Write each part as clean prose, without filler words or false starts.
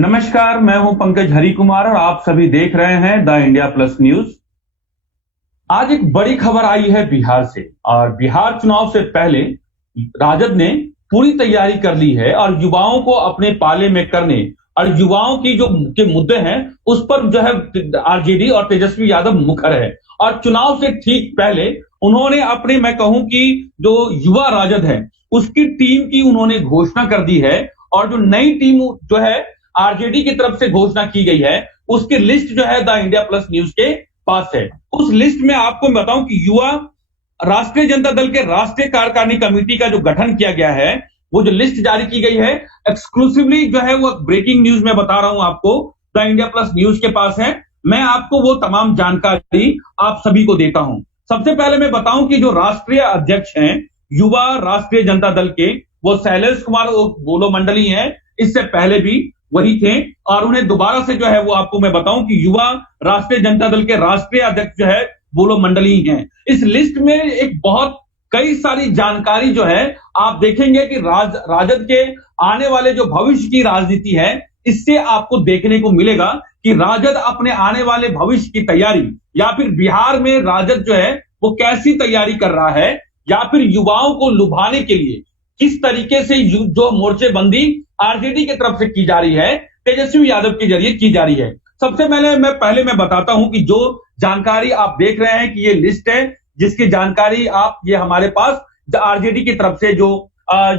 नमस्कार, मैं हूं पंकज हरिकुमार और आप सभी देख रहे हैं द इंडिया प्लस न्यूज। आज एक बड़ी खबर आई है बिहार से और बिहार चुनाव से पहले राजद ने पूरी तैयारी कर ली है और युवाओं को अपने पाले में करने और युवाओं की जो के मुद्दे हैं उस पर जो है आरजेडी और तेजस्वी यादव मुखर है। और चुनाव से ठीक पहले उन्होंने अपने मैं कहूं कि जो युवा राजद है उसकी टीम की उन्होंने घोषणा कर दी है। और जो नई टीम जो है आरजेडी की तरफ से घोषणा की गई है उसकी लिस्ट जो है द इंडिया प्लस न्यूज के पास है। उस लिस्ट में आपको मैं बताऊं कि युवा राष्ट्रीय जनता दल के राष्ट्रीय कार्यकारिणी कमेटी का जो गठन किया गया है, वो जो लिस्ट जारी की गई है एक्सक्लूसिवली जो है वो ब्रेकिंग न्यूज में बता रहा हूं आपको, द इंडिया प्लस न्यूज के पास है। मैं आपको वो तमाम जानकारी आप सभी को देता हूं। सबसे पहले मैं बताऊं कि जो राष्ट्रीय अध्यक्ष हैं युवा राष्ट्रीय जनता दल के, वो शैलेश कुमार बोलो मंडली हैं। इससे पहले भी वही थे और उन्हें दोबारा से जो है वो आपको मैं बताऊं कि युवा राष्ट्रीय जनता दल के राष्ट्रीय अध्यक्ष जो है बोलो मंडली हैं। इस लिस्ट में एक बहुत कई सारी जानकारी जो है आप देखेंगे कि राजद के आने वाले जो भविष्य की राजनीति है, इससे आपको देखने को मिलेगा कि राजद अपने आने वाले भविष्य की तैयारी या फिर बिहार में राजद जो है वो कैसी तैयारी कर रहा है या फिर युवाओं को लुभाने के लिए किस तरीके से जो मोर्चेबंदी आरजेडी की तरफ से की जा रही है, तेजस्वी यादव के जरिए की जा रही है। सबसे पहले मैं बताता हूं कि जो जानकारी आप देख रहे हैं कि ये लिस्ट है जिसकी जानकारी ये हमारे पास आरजेडी की तरफ से जो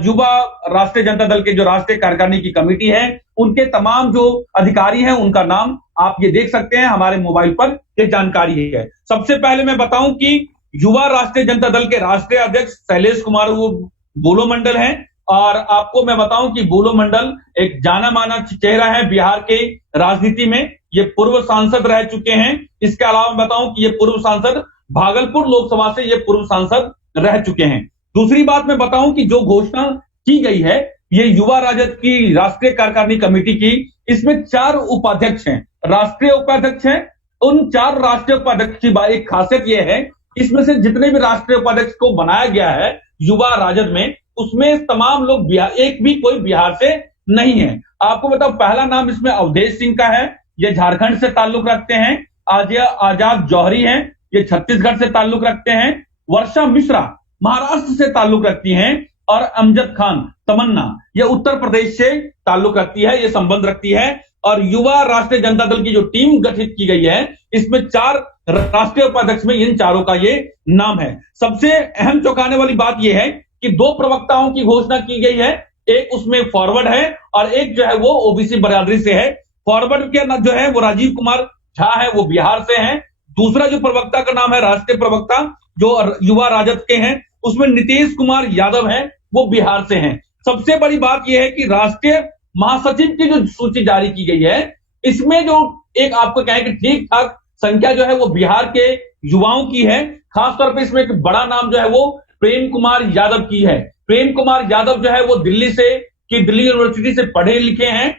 युवा राष्ट्रीय जनता दल के जो राष्ट्रीय कार्यकारिणी की कमेटी है उनके तमाम जो अधिकारी हैं उनका नाम आप ये देख सकते हैं हमारे मोबाइल पर, ये जानकारी है। सबसे पहले मैं बताऊं कि युवा राष्ट्रीय जनता दल के राष्ट्रीय अध्यक्ष शैलेश कुमार वो बोलो मंडल हैं और आपको मैं बताऊं कि बोलो मंडल एक जाना माना चेहरा है बिहार के राजनीति में। ये पूर्व सांसद रह चुके हैं। इसके अलावा बताऊं कि ये पूर्व सांसद भागलपुर लोकसभा से ये पूर्व सांसद रह चुके हैं। दूसरी बात मैं बताऊं कि जो घोषणा की गई है ये युवा राजद की राष्ट्रीय कार्यकारिणी कमेटी की, इसमें 4 उपाध्यक्ष हैं, राष्ट्रीय उपाध्यक्ष हैं। उन 4 राष्ट्रीय उपाध्यक्ष की एक खासियत यह है, इसमें से जितने भी राष्ट्रीय उपाध्यक्ष को बनाया गया है युवा राजद में, उसमें तमाम लोग बिहार, एक भी कोई बिहार से नहीं है। आपको बताओ पहला नाम इसमें अवधेश सिंह का है, ये झारखंड से ताल्लुक रखते हैं। आजाद जौहरी हैं, ये छत्तीसगढ़ से ताल्लुक रखते हैं। वर्षा मिश्रा महाराष्ट्र से ताल्लुक रखती हैं और अमजद खान तमन्ना ये उत्तर प्रदेश से ताल्लुक रखती है, ये संबंध रखती है। और युवा राष्ट्रीय जनता दल की जो टीम गठित की गई है इसमें 4 राष्ट्रीय उपाध्यक्ष में इन चारों का ये नाम है। सबसे अहम चौंकाने वाली बात यह है कि 2 प्रवक्ताओं की घोषणा की गई है, एक उसमें फॉरवर्ड है और एक जो है वो ओबीसी बरादरी से है। फॉरवर्ड के जो है वो राजीव कुमार झा है, वो बिहार से हैं। दूसरा जो प्रवक्ता का नाम है राष्ट्रीय प्रवक्ता जो युवा राजद के हैं, उसमें नीतीश कुमार यादव है, वो बिहार से हैं। सबसे बड़ी बात यह है कि राष्ट्रीय महासचिव की जो सूची जारी की गई है इसमें जो एक आपको कहें कि ठीक ठाक संख्या जो है वो बिहार के युवाओं की है। खासतौर पर इसमें एक बड़ा नाम जो है वो प्रेम कुमार यादव की है। प्रेम कुमार यादव जो है वो दिल्ली यूनिवर्सिटी से पढ़े लिखे हैं।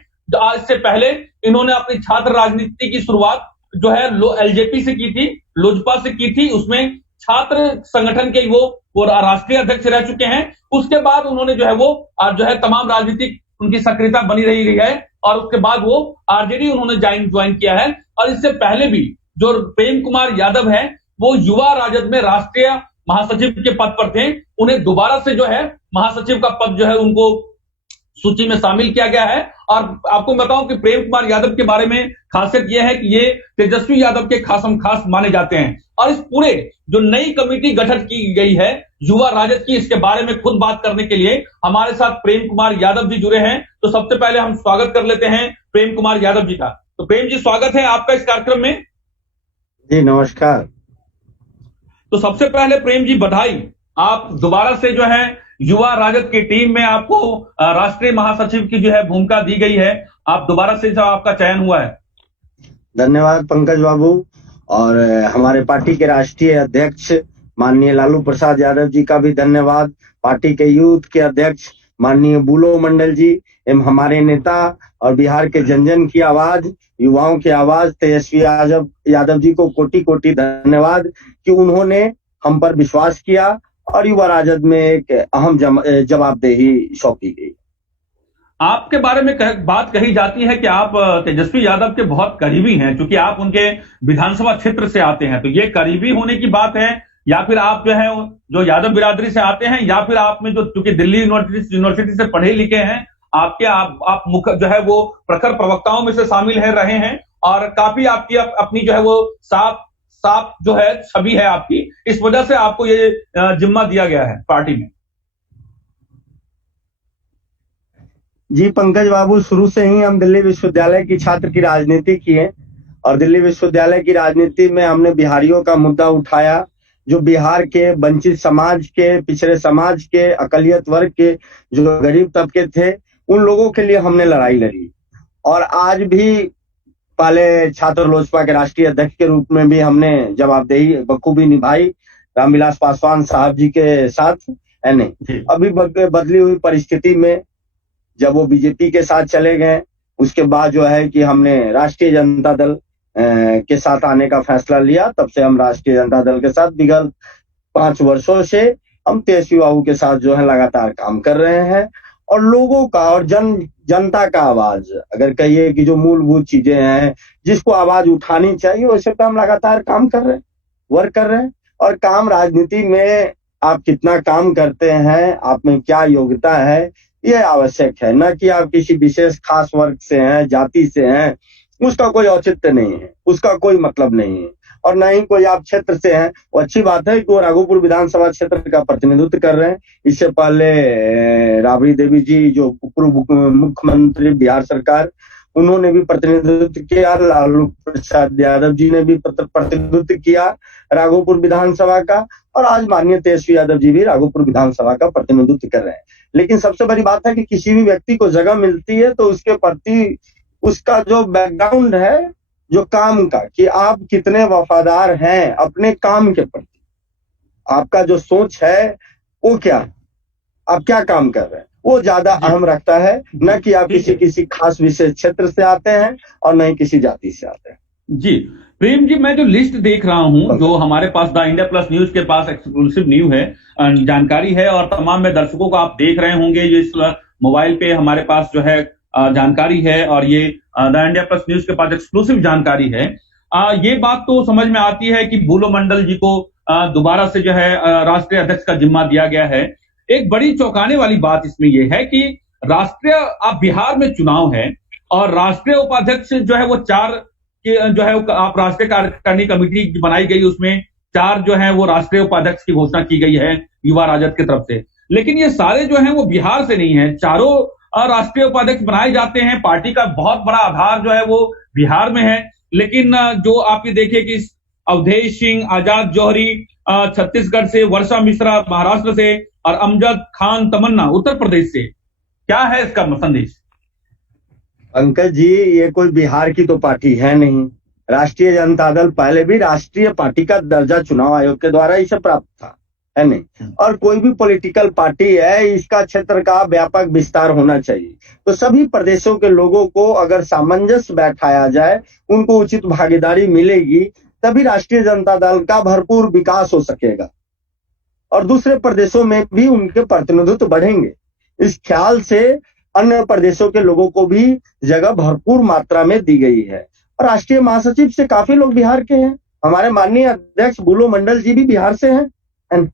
इससे पहले इन्होंने अपनी छात्र राजनीति की शुरुआत जो है एलजेपी से की थी, लोजपा से की थी। उसमें छात्र संगठन के वो राष्ट्रीय अध्यक्ष रह चुके हैं। उसके बाद उन्होंने जो है तमाम राजनीतिक उनकी सक्रियता बनी रही है और उसके बाद वो आरजेडी उन्होंने ज्वाइन किया है। और इससे पहले भी जो प्रेम कुमार यादव है वो युवा राजद में राष्ट्रीय महासचिव के पद पर थे, उन्हें दोबारा से जो है महासचिव का पद जो है उनको सूची में शामिल किया गया है। और आपको बताऊं कि प्रेम कुमार यादव के बारे में खासियत यह है कि ये तेजस्वी यादव के खास माने जाते हैं। और इस पूरे जो नई कमेटी गठित की गई है युवा राजद की, इसके बारे में खुद बात करने के लिए हमारे साथ प्रेम कुमार यादव जी जुड़े हैं। तो सबसे पहले हम स्वागत कर लेते हैं प्रेम कुमार यादव जी का। तो प्रेम जी, स्वागत है आपका इस कार्यक्रम में। जी नमस्कार। तो सबसे पहले प्रेम जी बधाई, आप दोबारा से जो है युवा राजद की टीम में आपको राष्ट्रीय महासचिव की जो है भूमिका दी गई है, आप दोबारा से जो आपका चयन हुआ है। धन्यवाद पंकज बाबू। और हमारे पार्टी के राष्ट्रीय अध्यक्ष माननीय लालू प्रसाद यादव जी का भी धन्यवाद। पार्टी के यूथ के अध्यक्ष माननीय बोलो मंडल जी एवं हमारे नेता और बिहार के जन जन की आवाज, युवाओं की आवाज तेजस्वी यादव जी को कोटि कोटि धन्यवाद कि उन्होंने हम पर विश्वास किया और युवा राजद में एक अहम जवाबदेही सौंपी गई। आपके बारे में बात कही जाती है कि आप तेजस्वी यादव के बहुत करीबी हैं, क्योंकि आप उनके विधानसभा क्षेत्र से आते हैं। तो ये करीबी होने की बात है, या फिर आप जो है जो यादव बिरादरी से आते हैं, या फिर आप में जो चूंकि दिल्ली यूनिवर्सिटी से पढ़े लिखे हैं, आप मुख्य जो है वो प्रखर प्रवक्ताओं में से शामिल है रहे हैं, और काफी आपकी अपनी जो है वो साफ साफ जो है छवि है आपकी, इस वजह से आपको ये जिम्मा दिया गया है पार्टी में। जी पंकज बाबू, शुरू से ही हम दिल्ली विश्वविद्यालय की छात्र की राजनीति किए, और दिल्ली विश्वविद्यालय की राजनीति में हमने बिहारियों का मुद्दा उठाया, जो बिहार के वंचित समाज के, पिछड़े समाज के, अकलियत वर्ग के, जो गरीब तबके थे, उन लोगों के लिए हमने लड़ाई लड़ी। और आज भी पहले छात्र लोजपा के राष्ट्रीय अध्यक्ष के रूप में भी हमने जवाबदेही बखूबी निभाई रामविलास पासवान साहब जी के साथ, है नहीं। अभी बदली हुई परिस्थिति में जब वो बीजेपी के साथ चले गए, उसके बाद जो है कि हमने राष्ट्रीय जनता दल के साथ आने का फैसला लिया। तब से हम राष्ट्रीय जनता दल के साथ विगत 5 वर्षों से हम तेजस्वी बाबू के साथ जो है लगातार काम कर रहे हैं। और लोगों का और जनता का आवाज, अगर कहिए कि जो मूलभूत चीजें हैं जिसको आवाज उठानी चाहिए, उस पर हम लगातार काम कर रहे हैं, वर्क कर रहे हैं। और काम राजनीति में आप कितना काम करते हैं, आप में क्या योग्यता है, ये आवश्यक है, न कि आप किसी विशेष खास वर्ग से हैं, जाति से हैं, उसका कोई औचित्य नहीं है, उसका कोई मतलब नहीं है। और न ही कोई आप क्षेत्र से हैं। वो अच्छी बात है कि वो राघोपुर विधानसभा क्षेत्र का प्रतिनिधित्व कर रहे हैं। इससे पहले राबड़ी देवी जी, जो पूर्व मुख्यमंत्री बिहार सरकार, उन्होंने भी प्रतिनिधित्व किया। लालू प्रसाद यादव जी ने भी प्रतिनिधित्व किया राघोपुर विधानसभा का, और आज माननीय तेजस्वी यादव जी भी राघोपुर विधानसभा का प्रतिनिधित्व कर रहे हैं। लेकिन सबसे बड़ी बात है कि किसी भी व्यक्ति को जगह मिलती है तो उसके प्रति उसका जो बैकग्राउंड है, जो काम का, कि आप कितने वफादार हैं अपने काम के प्रति, आपका जो सोच है वो क्या, आप क्या काम कर रहे हैं, वो ज्यादा अहम रखता है, न कि आप किसी खास विशेष क्षेत्र से आते हैं और न ही किसी जाति से आते हैं। जी प्रेम जी, मैं जो लिस्ट देख रहा हूं, जो हमारे पास द इंडिया प्लस न्यूज के पास एक्सक्लूसिव न्यूज है, जानकारी है, और तमाम में दर्शकों को आप देख रहे होंगे, जो इस मोबाइल पे हमारे पास जो है जानकारी है, और ये द इंडिया प्लस न्यूज के पास एक्सक्लूसिव जानकारी है। ये बात तो समझ में आती है कि बुलो मंडल जी को दोबारा से जो है राष्ट्रीय अध्यक्ष का जिम्मा दिया गया है। एक बड़ी चौंकाने वाली बात इसमें यह है कि राष्ट्रीय, आप बिहार में चुनाव है, और राष्ट्रीय उपाध्यक्ष जो है वो 4 जो है आप राष्ट्रीय कार्यकारिणी कमेटी बनाई गई, उसमें 4 जो है वो राष्ट्रीय उपाध्यक्ष की घोषणा की गई है युवा राजद की तरफ से। लेकिन ये सारे जो है वो बिहार से नहीं है, चारों राष्ट्रीय उपाध्यक्ष बनाए जाते हैं। पार्टी का बहुत बड़ा आधार जो है वो बिहार में है। लेकिन जो आप ये देखिए कि अवधेश सिंह, आजाद जौहरी छत्तीसगढ़ से, वर्षा मिश्रा महाराष्ट्र से, और अमजद खान तमन्ना उत्तर प्रदेश से, क्या है इसका संदेश? पंकज जी, ये कोई बिहार की तो पार्टी है नहीं। राष्ट्रीय जनता दल पहले भी राष्ट्रीय पार्टी का दर्जा चुनाव आयोग के द्वारा इसे प्राप्त था, है नहीं। और कोई भी पॉलिटिकल पार्टी है, इसका क्षेत्र का व्यापक विस्तार होना चाहिए। तो सभी प्रदेशों के लोगों को अगर सामंजस्य बैठाया जाए, उनको उचित भागीदारी मिलेगी, तभी राष्ट्रीय जनता दल का भरपूर विकास हो सकेगा, और दूसरे प्रदेशों में भी उनके प्रतिनिधित्व बढ़ेंगे। इस ख्याल से अन्य प्रदेशों के लोगों को भी जगह भरपूर मात्रा में दी गई है। और राष्ट्रीय महासचिव से काफी लोग बिहार के हैं। हमारे माननीय अध्यक्ष बुलो मंडल जी भी बिहार से हैं।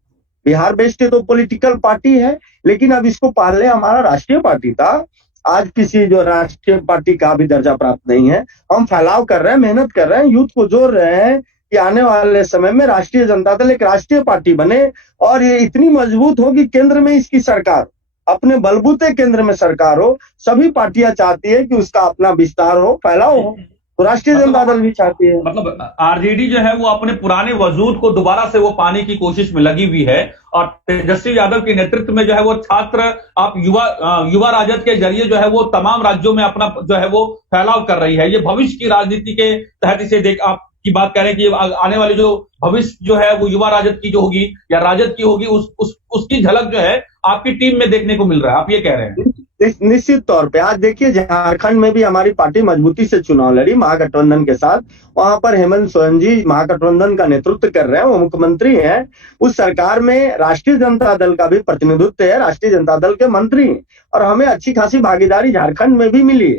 बिहार बेस्ड तो पॉलिटिकल पार्टी है, लेकिन अब इसको पहले हमारा राष्ट्रीय पार्टी था, आज किसी जो राष्ट्रीय पार्टी का भी दर्जा प्राप्त नहीं है। हम फैलाव कर रहे हैं, मेहनत कर रहे हैं, यूथ को जोड़ रहे हैं कि आने वाले समय में राष्ट्रीय जनता दल एक राष्ट्रीय पार्टी बने, और ये इतनी मजबूत हो कि केंद्र में इसकी सरकार, अपने बलबूते केंद्र में सरकार हो। सभी पार्टियां चाहती है कि उसका अपना विस्तार हो, फैलाव हो, तो राष्ट्रीय जनता दल भी चाहती है। मतलब आरजेडी जो है वो अपने पुराने वजूद को दोबारा से वो पाने की कोशिश में लगी हुई है, और तेजस्वी यादव के नेतृत्व में जो है वो छात्र, आप युवा राजद के जरिए जो है वो तमाम राज्यों में अपना जो है वो फैलाव कर रही है। ये भविष्य की राजनीति के तहत इसे आप की बात करें कि आने वाली जो भविष्य जो है वो युवा राजद की जो होगी या राजद की होगी, उसकी झलक जो है आपकी टीम में देखने को मिल रहा है, आप ये कह रहे हैं? निश्चित तौर पे आज देखिए झारखंड में भी हमारी पार्टी मजबूती से चुनाव लड़ी महागठबंधन के साथ। वहां पर हेमंत सोरेन जी महागठबंधन का नेतृत्व कर रहे हैं, वो मुख्यमंत्री हैं। उस सरकार में राष्ट्रीय जनता दल का भी प्रतिनिधित्व है, राष्ट्रीय जनता दल के मंत्री हैं, और हमें अच्छी खासी भागीदारी झारखंड में भी मिली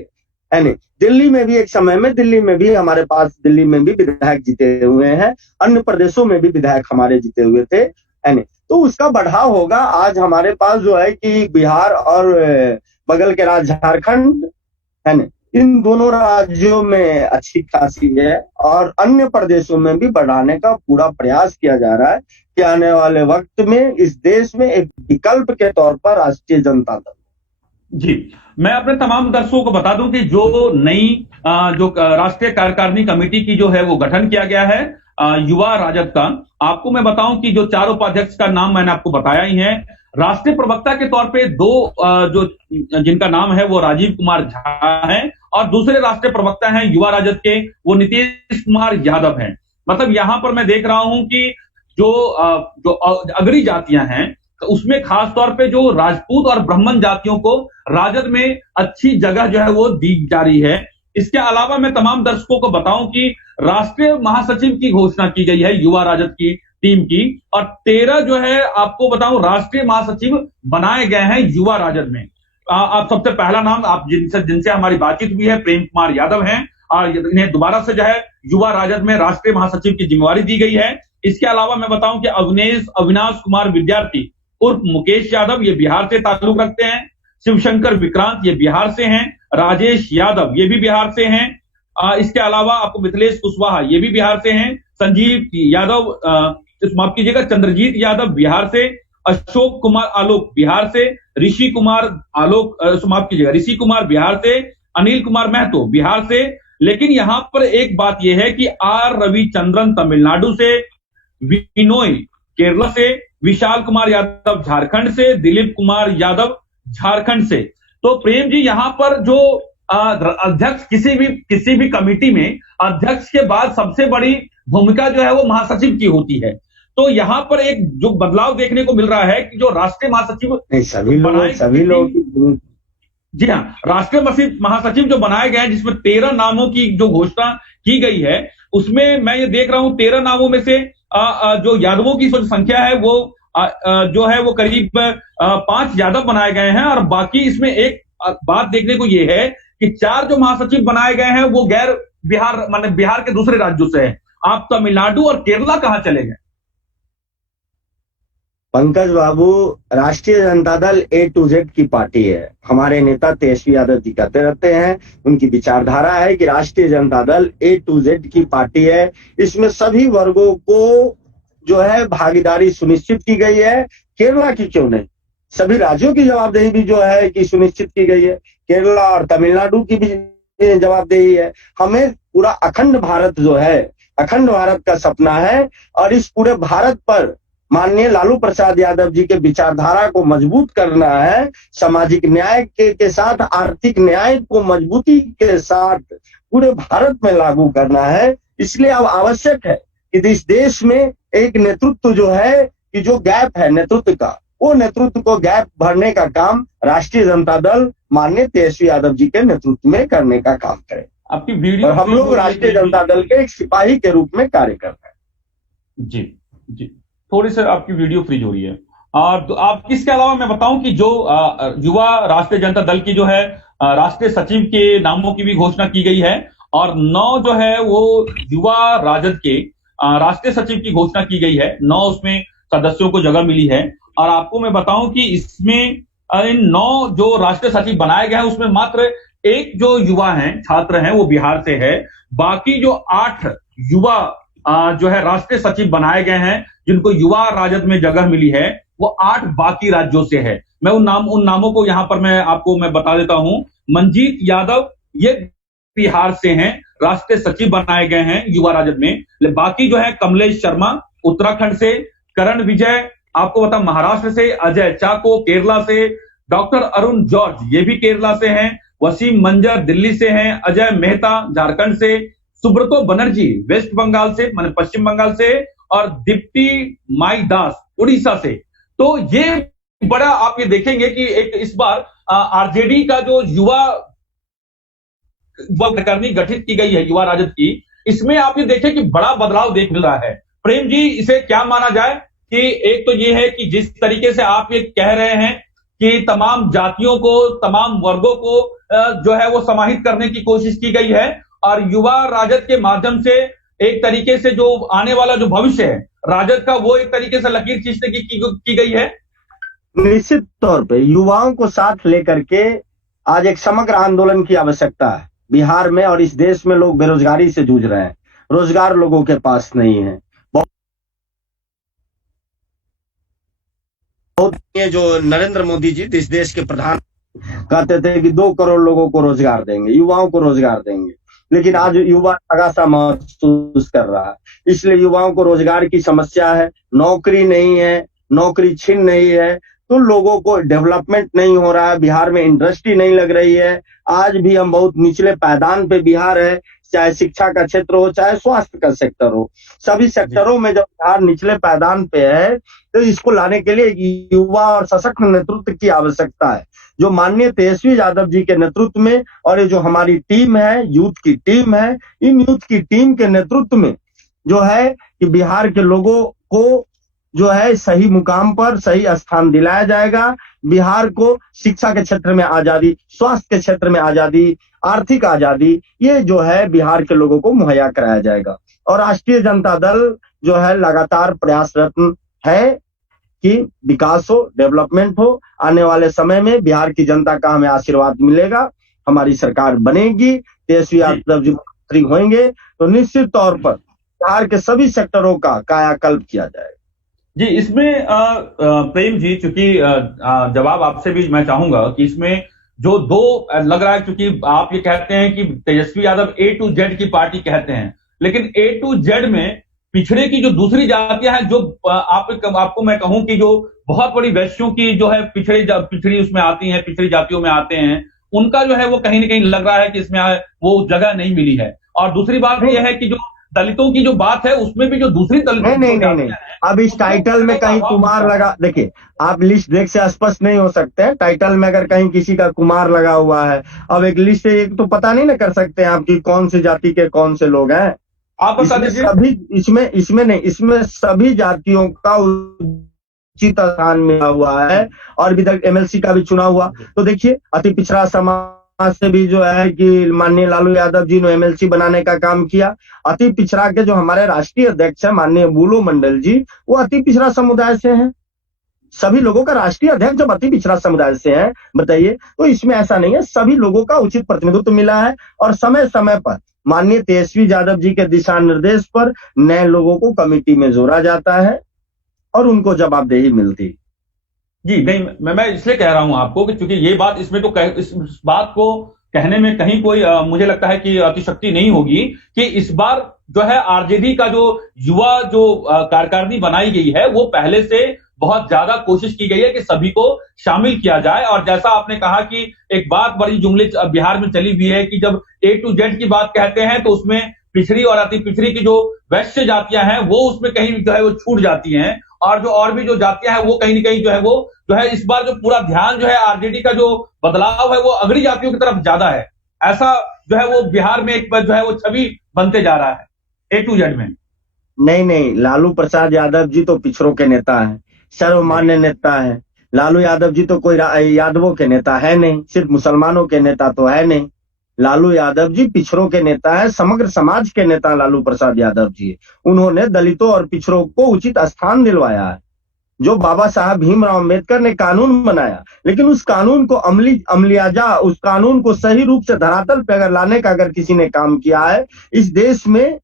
है नहीं। दिल्ली में भी एक समय में दिल्ली में भी हमारे पास दिल्ली में भी विधायक जीते हुए हैं, अन्य प्रदेशों में भी विधायक हमारे जीते हुए थे, है नहीं। तो उसका बढ़ाव होगा। आज हमारे पास जो है कि बिहार और बगल के राज्य झारखंड है ना, इन दोनों राज्यों में अच्छी खासी है, और अन्य प्रदेशों में भी बढ़ाने का पूरा प्रयास किया जा रहा है कि आने वाले वक्त में इस देश में एक विकल्प के तौर पर राष्ट्रीय जनता दल। जी, मैं अपने तमाम दर्शकों को बता दूं कि जो नई जो राष्ट्रीय कार्यकारिणी कमेटी की जो है वो गठन किया गया है युवा राजद का। आपको मैं बताऊं कि जो चार उपाध्यक्ष का नाम मैंने आपको बताया ही है। राष्ट्रीय प्रवक्ता के तौर पे दो जो जिनका नाम है वो राजीव कुमार झा है, और दूसरे राष्ट्रीय प्रवक्ता हैं युवा राजद के वो नीतीश कुमार यादव हैं। मतलब यहां पर मैं देख रहा हूं कि जो अग्रणी जातियां हैं उसमें खास तौर पे जो राजपूत और ब्राह्मण जातियों को राजद में अच्छी जगह जो है वो दी जा रही है। इसके अलावा मैं तमाम दर्शकों को बताऊं कि राष्ट्रीय महासचिव की घोषणा की गई है युवा राजद की टीम की, और 13 जो है आपको बताऊं राष्ट्रीय महासचिव बनाए गए हैं युवा राजद में। आप सबसे पहला नाम आप जिनसे हमारी बातचीत हुई है प्रेम कुमार यादव हैं, और इन्हें दोबारा से जो है युवा राजद में राष्ट्रीय महासचिव की जिम्मेवारी दी गई है। इसके अलावा मैं बताऊं कि अविनाश कुमार विद्यार्थी उर्फ मुकेश यादव ये बिहार से ताल्लुक रखते हैं। शिवशंकर विक्रांत ये बिहार से हैं। राजेश यादव ये भी बिहार से हैं। इसके अलावा आपको मिथिलेश कुशवाहा ये भी बिहार से हैं। संजीव यादव माफ कीजिएगा चंद्रजीत यादव बिहार से। अशोक कुमार आलोक बिहार से। ऋषि कुमार बिहार से। अनिल कुमार महतो बिहार से। लेकिन यहां पर एक बात यह है कि आर रविचंद्रन तमिलनाडु से, विनोय केरला से, विशाल कुमार यादव झारखंड से, दिलीप कुमार यादव झारखंड से। तो प्रेम जी यहां पर जो अध्यक्ष किसी भी कमेटी में अध्यक्ष के बाद सबसे बड़ी भूमिका जो है वो महासचिव की होती है। तो यहां पर एक जो बदलाव देखने को मिल रहा है कि जो राष्ट्रीय महासचिव सभी लोग जी हाँ, राष्ट्रीय महासचिव जो बनाए गए हैं जिसमें 13 नामों की जो घोषणा की गई है, उसमें मैं ये देख रहा हूं 13 नामों में से जो यादवों की संख्या है वो जो है वो करीब 5 यादव बनाए गए हैं, और बाकी इसमें एक बात देखने को ये है कि 4 जो महासचिव बनाए गए हैं वो गैर बिहार माने बिहार के दूसरे राज्यों से हैं। आप तमिलनाडु और केरला कहां चले गए? पंकज बाबू, राष्ट्रीय Janata Dal A to Z की पार्टी है। हमारे नेता तेजस्वी यादव जी कहते रहते हैं, उनकी विचारधारा है कि राष्ट्रीय Janata Dal A to Z की पार्टी है। इसमें सभी वर्गों को जो है भागीदारी सुनिश्चित की गई है। केरला की क्यों नहीं, सभी राज्यों की जवाबदेही भी जो है कि सुनिश्चित की गई है। केरला और तमिलनाडु की भी जवाबदेही है। हमें पूरा अखंड भारत जो है, अखंड भारत का सपना है, और इस पूरे भारत पर माननीय लालू प्रसाद यादव जी के विचारधारा को मजबूत करना है। सामाजिक न्याय के साथ आर्थिक न्याय को मजबूती के साथ पूरे भारत में लागू करना है। इसलिए अब आवश्यक है कि इस देश में एक नेतृत्व जो है कि जो गैप है नेतृत्व का, वो नेतृत्व को गैप भरने का काम राष्ट्रीय जनता दल माननीय तेजस्वी यादव जी के नेतृत्व में करने का काम करे। आपकी वीडियो और हम लोग राष्ट्रीय जनता दल के एक सिपाही के रूप में कार्य कर रहे हैं। जी जी, थोड़ी सी आपकी वीडियो फ्रीज हो रही है। और तो आप इसके अलावा मैं बताऊं कि जो युवा राष्ट्रीय जनता दल की जो है राष्ट्रीय सचिव के नामों की भी घोषणा की गई है, और 9 जो है वो युवा राजद के राष्ट्रीय सचिव की घोषणा की गई है। 9 उसमें सदस्यों को जगह मिली है। और आपको मैं बताऊं कि इसमें इन 9 जो राष्ट्रीय सचिव बनाए गए हैं उसमें मात्र एक जो युवा हैं, छात्र हैं, वो बिहार से है। बाकी जो 8 युवा जो है राष्ट्रीय सचिव बनाए गए हैं जिनको युवा राजद में जगह मिली है, वो 8 बाकी राज्यों से है। मैं उन नामों को यहां पर मैं बता देता हूं। मंजीत यादव ये बिहार से हैं, राष्ट्रीय सचिव बनाए गए हैं युवा राजद में। बाकी जो है कमलेश शर्मा उत्तराखंड से, करण विजय आपको बता महाराष्ट्र से, अजय चाको केरला से, डॉक्टर अरुण जॉर्ज ये भी केरला से हैं, वसीम मंजर दिल्ली से हैं, अजय मेहता झारखंड से, सुब्रतो बनर्जी वेस्ट बंगाल से माने पश्चिम बंगाल से, और दीप्ति माई दास उड़ीसा से। तो ये बड़ा आप ये देखेंगे कि एक इस बार आरजेडी का जो युवा करनी गठित की गई है युवा राजद की, इसमें आप ये देखें कि बड़ा बदलाव देख मिल रहा है। प्रेम जी, इसे क्या माना जाए कि एक तो ये है कि जिस तरीके से आप ये कह रहे हैं कि तमाम जातियों को, तमाम वर्गों को जो है वो समाहित करने की कोशिश की गई है, और युवा राजद के माध्यम से एक तरीके से जो आने वाला जो भविष्य है राजद का, वो एक तरीके से लकीर खींचने की गई है। निश्चित तौर पे युवाओं को साथ लेकर के आज एक समग्र आंदोलन की आवश्यकता है। बिहार में और इस देश में लोग बेरोजगारी से जूझ रहे हैं, रोजगार लोगों के पास नहीं है। बहुत ये जो नरेंद्र मोदी जी इस देश के प्रधान कहते थे कि 2 करोड़ लोगों को रोजगार देंगे, युवाओं को रोजगार देंगे, लेकिन आज युवा लगासा महसूस कर रहा है। इसलिए युवाओं को रोजगार की समस्या है, नौकरी नहीं है, नौकरी छीन नहीं है, तो लोगों को डेवलपमेंट नहीं हो रहा है। बिहार में इंडस्ट्री नहीं लग रही है। आज भी हम बहुत निचले पायदान पे बिहार है, चाहे शिक्षा का क्षेत्र हो, चाहे स्वास्थ्य का सेक्टर हो, सभी सेक्टरों में जब बिहार निचले पायदान पे है, तो इसको लाने के लिए युवा और सशक्त नेतृत्व की आवश्यकता है, जो माननीय तेजस्वी यादव जी के नेतृत्व में, और ये जो हमारी टीम है, यूथ की टीम है, इन यूथ की टीम के नेतृत्व में जो है कि बिहार के लोगों को जो है सही मुकाम पर सही स्थान दिलाया जाएगा। बिहार को शिक्षा के क्षेत्र में आजादी, स्वास्थ्य के क्षेत्र में आजादी, आर्थिक आजादी, ये जो है बिहार के लोगों को मुहैया कराया जाएगा। और राष्ट्रीय जनता दल जो है लगातार प्रयासरत है कि विकास हो, डेवलपमेंट हो। आने वाले समय में बिहार की जनता का हमें आशीर्वाद मिलेगा, हमारी सरकार बनेगी, तेजस्वी यादव जी मंत्री होंगे, तो निश्चित तौर पर बिहार के सभी सेक्टरों का कायाकल्प किया जाएगा। जी, इसमें प्रेम जी, चूंकि जवाब आपसे भी मैं चाहूंगा कि इसमें जो दो लग रहा है, क्योंकि आप ये कहते हैं कि Tejashwi Yadav A to Z की पार्टी कहते हैं, लेकिन A to Z में पिछड़े की जो दूसरी जातियां हैं, जो आपको मैं कहूं कि जो बहुत बड़ी वैश्यों की जो है पिछड़ी उसमें आती हैं, पिछड़ी जातियों में आते हैं, उनका जो है वो कहीं ना कहीं लग रहा है कि इसमें वो जगह नहीं मिली है। और दूसरी बात यह है कि जो दलितों की जो बात है, उसमें भी जो दूसरी दलितों नहीं। अब इस टाइटल में कहीं कुमार लगा, देखिए आप लिस्ट देख से स्पष्ट नहीं हो सकते। टाइटल में अगर कहीं किसी का कुमार लगा हुआ है, अब एक लिस्ट एक तो पता नहीं ना कर सकते आप कि कौन सी जाति के कौन से लोग हैं। आप बता दीजिए। सभी इसमें सभी जातियों का उचित स्थान मिला हुआ है, और अभी तक MLC का भी चुना हुआ। तो देखिए अति पिछड़ा समाज से भी जो है कि माननीय लालू यादव जी ने MLC बनाने का काम किया। अति पिछड़ा के जो हमारे राष्ट्रीय अध्यक्ष है माननीय बुलो मंडल जी, वो अति पिछड़ा समुदाय से हैं। सभी लोगों का राष्ट्रीय अध्यक्ष जब अति पिछड़ा समुदाय से है, बताइए, तो इसमें ऐसा नहीं है, सभी लोगों का उचित प्रतिनिधित्व मिला है। और समय समय पर माननीय तेजस्वी यादव जी के दिशा निर्देश पर नए लोगों को कमेटी में जोड़ा जाता है और उनको जवाबदेही मिलती। जी नहीं, मैं इसलिए कह रहा हूं आपको कि क्योंकि ये बात इसमें तो इस बात को कहने में कहीं कोई मुझे लगता है कि अतिशक्ति नहीं होगी कि इस बार जो है आरजेडी का जो युवा जो कार्यकारिणी बनाई गई है, वो पहले से बहुत ज्यादा कोशिश की गई है कि सभी को शामिल किया जाए। और जैसा आपने कहा कि एक बात बड़ी जुमले बिहार में चली हुई है कि जब A to Z की बात कहते हैं तो उसमें पिछड़ी और अति पिछड़ी की जो वैश्य जातियां हैं वो उसमें कहीं जो है वो छूट जाती हैं, और भी जो जातियां हैं वो कहीं ना कहीं जो है इस बार जो पूरा ध्यान जो है आरजेडी का जो बदलाव है वो अगड़ी जातियों की तरफ ज्यादा है। ऐसा जो है वो बिहार में एक बार जो है वो छवि बनते जा रहा है A to Z में। नहीं, लालू प्रसाद यादव जी तो पिछड़ों के नेता हैं, सर्वमान्य नेता हैं। लालू यादव जी तो कोई यादवों के नेता है नहीं, सिर्फ मुसलमानों के नेता तो है नहीं। लालू यादव जी पिछड़ों के नेता है, समग्र समाज के नेता लालू प्रसाद यादव जी। उन्होंने दलितों और पिछड़ों को उचित स्थान दिलवाया है। जो बाबा साहब भीमराव अम्बेडकर ने कानून बनाया, लेकिन उस कानून को उस कानून को सही रूप से धरातल पे अगर लाने का अगर किसी ने काम किया है इस देश में,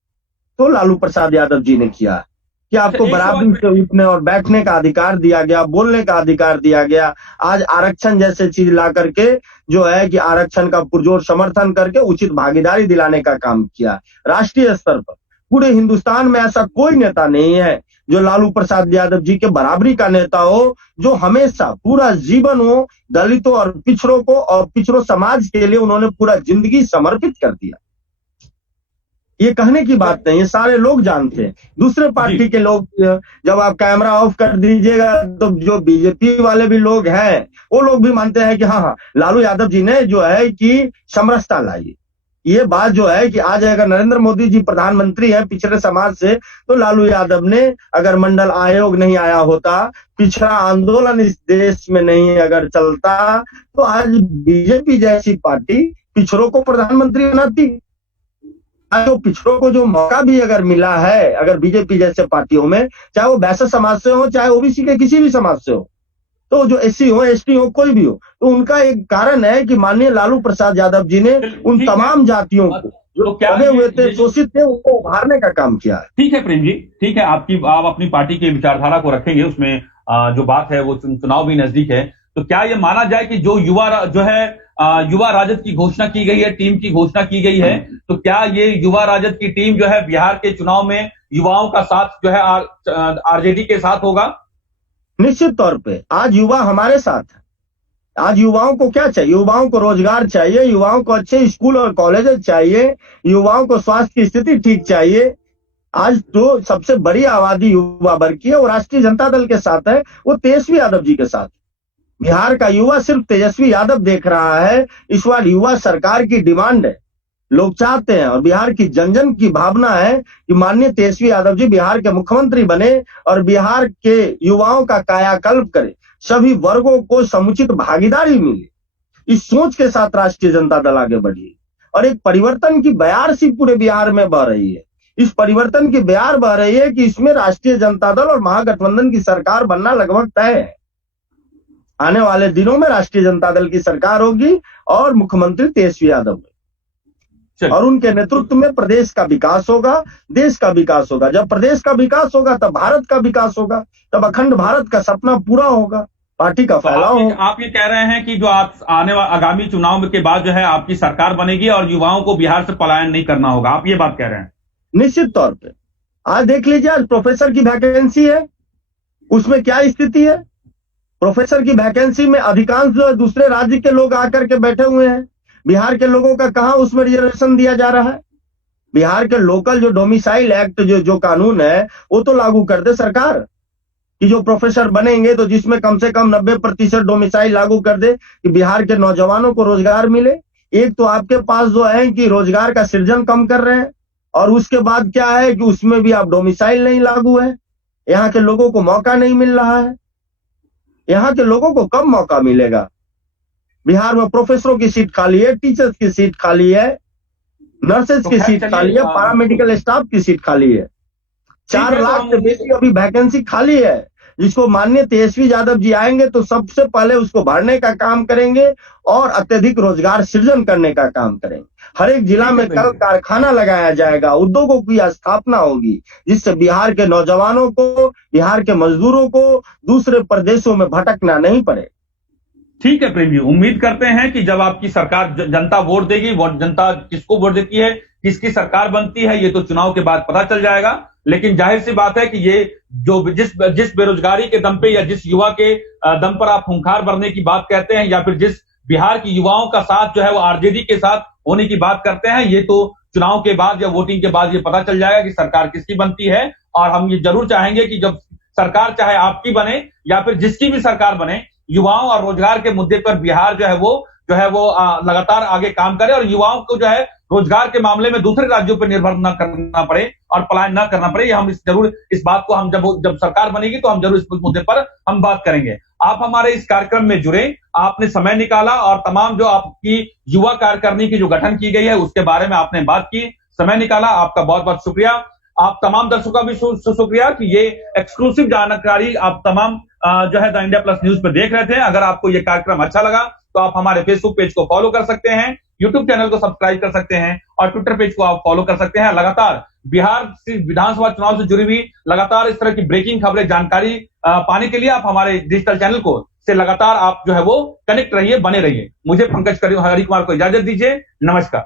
तो लालू प्रसाद यादव जी ने किया है। कि आपको बराबरी से उठने और बैठने का अधिकार दिया गया, बोलने का अधिकार दिया गया। आज आरक्षण जैसे चीज ला करके जो है कि आरक्षण का पुरजोर समर्थन करके उचित भागीदारी दिलाने का काम किया। राष्ट्रीय स्तर पर पूरे हिंदुस्तान में ऐसा कोई नेता नहीं है जो लालू प्रसाद यादव जी के बराबरी का नेता हो, जो हमेशा पूरा जीवन हो दलितों और पिछड़ों को और पिछड़ों समाज के लिए उन्होंने पूरा जिंदगी समर्पित कर दिया। ये कहने की बात नहीं, ये सारे लोग जानते हैं। दूसरे पार्टी के लोग, जब आप कैमरा ऑफ कर दीजिएगा तो जो बीजेपी वाले भी लोग हैं वो लोग भी मानते हैं कि हाँ, लालू यादव जी ने जो है कि समरसता लाई। ये बात जो है कि आज अगर नरेंद्र मोदी जी प्रधानमंत्री हैं पिछड़े समाज से, तो लालू यादव ने अगर मंडल आयोग नहीं आया होता, पिछड़ा आंदोलन इस देश में नहीं अगर चलता, तो आज बीजेपी जैसी पार्टी पिछड़ों को प्रधानमंत्री बनाती। जो पिछड़ों को जो मौका भी अगर मिला है, अगर बीजेपी जैसे पार्टियों में, चाहे वो वैश्य समाज से हो, चाहे ओबीसी के किसी भी समाज से हो, तो जो एससी हो, एसटी हो, कोई भी हो, तो उनका एक कारण है कि माननीय लालू प्रसाद यादव जी ने उन तमाम जातियों को जो दबे हुए थे, शोषित थे, उनको उभारने का काम किया है। ठीक है प्रेम जी, ठीक है, आप अपनी पार्टी की विचारधारा को रखेंगे, उसमें जो बात है वो चुनाव भी नजदीक है, तो क्या ये माना जाए कि जो युवा राजद की घोषणा की गई है, टीम की घोषणा की गई है, तो क्या ये युवा राजद की टीम जो है बिहार के चुनाव में युवाओं का साथ जो है आरजेडी के साथ होगा? निश्चित तौर पे आज युवा हमारे साथ है। आज युवाओं को क्या चाहिए? युवाओं को रोजगार चाहिए, युवाओं को अच्छे स्कूल और कॉलेज चाहिए, युवाओं को स्वास्थ्य की स्थिति ठीक चाहिए। आज तो सबसे बड़ी आबादी युवा वर्ग की है, वो राष्ट्रीय जनता दल के साथ है, वो तेजस्वी यादव जी के साथ। बिहार का युवा सिर्फ तेजस्वी यादव देख रहा है, इस बार युवा सरकार की डिमांड है, लोग चाहते हैं और बिहार की जन जन की भावना है कि माननीय तेजस्वी यादव जी बिहार के मुख्यमंत्री बने और बिहार के युवाओं का कायाकल्प करे, सभी वर्गों को समुचित भागीदारी मिले। इस सोच के साथ राष्ट्रीय जनता दल आगे बढ़ी और एक परिवर्तन की बयार सी पूरे बिहार में बह रही है। इस परिवर्तन की बयार बह रही है कि इसमें राष्ट्रीय जनता दल और महागठबंधन की सरकार बनना लगभग तय है। आने वाले दिनों में राष्ट्रीय जनता दल की सरकार होगी और मुख्यमंत्री तेजस्वी यादव और उनके नेतृत्व में प्रदेश का विकास होगा, देश का विकास होगा। जब प्रदेश का विकास होगा तब भारत का विकास होगा, तब अखंड भारत का सपना पूरा होगा, पार्टी का फैलाव होगा। आप ये कह रहे हैं कि जो आप आगामी चुनाव के बाद जो है आपकी सरकार बनेगी और युवाओं को बिहार से पलायन नहीं करना होगा, आप ये बात कह रहे हैं? निश्चित तौर पे आज देख लीजिए, आज प्रोफेसर की वैकेंसी है, उसमें क्या स्थिति है? प्रोफेसर की वैकेंसी में अधिकांश जो दूसरे राज्य के लोग आकर के बैठे हुए हैं। बिहार के लोगों का कहां उसमें रिजर्वेशन दिया जा रहा है? बिहार के लोकल जो डोमिसाइल एक्ट जो कानून है वो तो लागू कर दे सरकार कि जो प्रोफेसर बनेंगे तो जिसमें कम से कम 90% डोमिसाइल लागू कर दे कि बिहार के नौजवानों को रोजगार मिले। एक तो आपके पास जो है कि रोजगार का सृजन कम कर रहे हैं और उसके बाद क्या है कि उसमें भी आप डोमिसाइल नहीं लागू है। यहाँ के लोगों को मौका नहीं मिल रहा है। यहाँ के लोगों को कब मौका मिलेगा? बिहार में प्रोफेसरों की सीट खाली है, टीचर्स की सीट खाली है, नर्सेज की सीट खाली है, पैरामेडिकल स्टाफ की सीट खाली है। 4 लाख से बेसी अभी वैकेंसी खाली है, जिसको माननीय तेजस्वी यादव जी आएंगे तो सबसे पहले उसको भरने का काम करेंगे और अत्यधिक रोजगार सृजन करने का काम करेंगे। हर एक जिला में कल कारखाना लगाया जाएगा, उद्योगों की स्थापना होगी, जिससे बिहार के नौजवानों को, बिहार के मजदूरों को दूसरे प्रदेशों में भटकना नहीं पड़े। ठीक है प्रेम जी, उम्मीद करते हैं कि जब आपकी सरकार जनता वोट देगी, जनता किसको वोट देती है, किसकी सरकार बनती है, ये तो चुनाव के बाद पता चल जाएगा। लेकिन जाहिर सी बात है कि ये जो जिस बेरोजगारी के दम पे या जिस युवा के दम पर आप हुंकार भरने की बात कहते हैं, या फिर जिस बिहार की युवाओं का साथ जो है वो आरजेडी के साथ होने की बात करते हैं, ये तो चुनाव के बाद या वोटिंग के बाद ये पता चल जाएगा कि सरकार किसकी बनती है। और हम ये जरूर चाहेंगे कि जब सरकार चाहे आपकी बने या फिर जिसकी भी सरकार बने, युवाओं और रोजगार के मुद्दे पर बिहार जो है वो लगातार आगे काम करे और युवाओं को जो है रोजगार के मामले में दूसरे राज्यों पर निर्भर न करना पड़े और पलायन न करना पड़े। हम जरूर इस बात को हम जब सरकार बनेगी तो हम जरूर इस मुद्दे पर हम बात करेंगे। आप हमारे इस कार्यक्रम में जुड़े, आपने समय निकाला और तमाम जो आपकी युवा कार्यकारिणी की जो गठन की गई है उसके बारे में आपने बात की, समय निकाला, आपका बहुत बहुत शुक्रिया। आप तमाम दर्शकों का भी शुक्रिया कि ये एक्सक्लूसिव जानकारी आप तमाम जो है द इंडिया प्लस न्यूज पे देख रहे थे। अगर आपको ये कार्यक्रम अच्छा लगा तो आप हमारे फेसबुक पेज को फॉलो कर सकते हैं, यूट्यूब चैनल को सब्सक्राइब कर सकते हैं और ट्विटर पेज को आप फॉलो कर सकते हैं। लगातार बिहार विधानसभा चुनाव से जुड़ी हुई लगातार इस तरह की ब्रेकिंग खबरें, जानकारी पाने के लिए आप हमारे डिजिटल चैनल को से लगातार आप जो है वो कनेक्ट रहिए, बने रहिए। मुझे पंकज हरि कुमार को इजाजत दीजिए। नमस्कार।